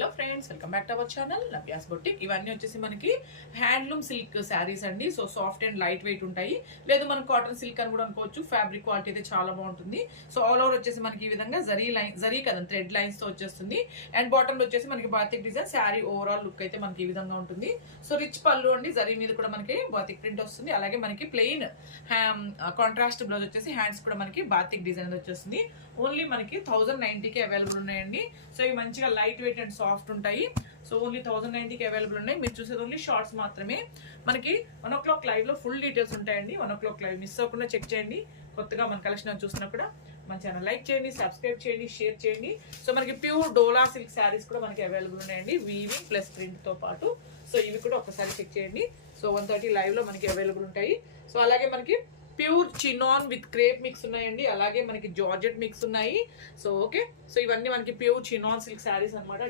Hello friends, welcome back to our channel Navya's boutique. ఇవన్నీ వచ్చేసి మనకి హ్యాండ్లూమ్ సిల్క్ శారీస్ అండి. So soft and light weight ఉంటాయి. లేదు మనం కాటన్ సిల్క్ అని కూడా అనుకోవచ్చు. ఫ్యాబ్రిక్ క్వాలిటీ అయితే చాలా బాగుంటుంది. సో ఆల్ ఓవర్ వచ్చేసి మనకి ఈ విధంగా జరీ కదా థ్రెడ్ లైన్స్ తో వచ్చేస్తుంది. అండ్ బాటమ్ లో వచ్చేసి మనకి batik design sari overall look అయితే మనకి ఈ విధంగా ఉంటుంది. సో రిచ్ పళ్ళు అండి, జరీ మీద కూడా మనకి బాతిక్ ప్రింట్ వస్తుంది. అలాగే మనకి ప్లెయిన్ కాంట్రాస్ట్ బ్లౌజ్ వచ్చేసి హ్యాండ్స్ కూడా మనకి బాతిక్ డిజైన్ వచ్చేస్తుంది. ఓన్లీ మనకి 1090కి అవైలబుల్ ఉన్నాయండి. సో ఇవి మంచిగా లైట్ వెయిట్ అండ్ సాఫ్ట్ ఉంటాయి. సో ఓన్లీ 1090కి అవైలబుల్ ఉన్నాయి. మీరు చూసేది ఓన్లీ షార్ట్స్ మాత్రమే. మనకి 1 o'clock లైవ్ లో ఫుల్ డీటెయిల్స్ ఉంటాయండి. 1 o'clock లైవ్ మిస్ అవ్వకుండా చెక్ చేయండి. కొత్తగా మన కలెక్షన్ చూసినా కూడా మన ఛానల్ లైక్ చేయండి, సబ్స్క్రైబ్ చేయండి, షేర్ చేయండి. సో మనకి ప్యూర్ డోలా సిల్క్ శారీస్ కూడా మనకి అవైలబుల్ ఉన్నాయండి, వీవింగ్ ప్లస్ ప్రింట్ తో పాటు. సో ఇవి కూడా ఒకసారి చెక్ చేయండి. సో 130 లైవ్ లో మనకి అవైలబుల్ ఉంటాయి. సో అలాగే మనకి pure chinon with crepe mix ఉన్నాయండి. అలాగే మనకి జార్జెట్ మిక్స్ ఉన్నాయి. సో ఓకే, సో ఇవన్నీ మనకి ప్యూర్ చినాన్ సిల్క్ శారీస్ అనమాట.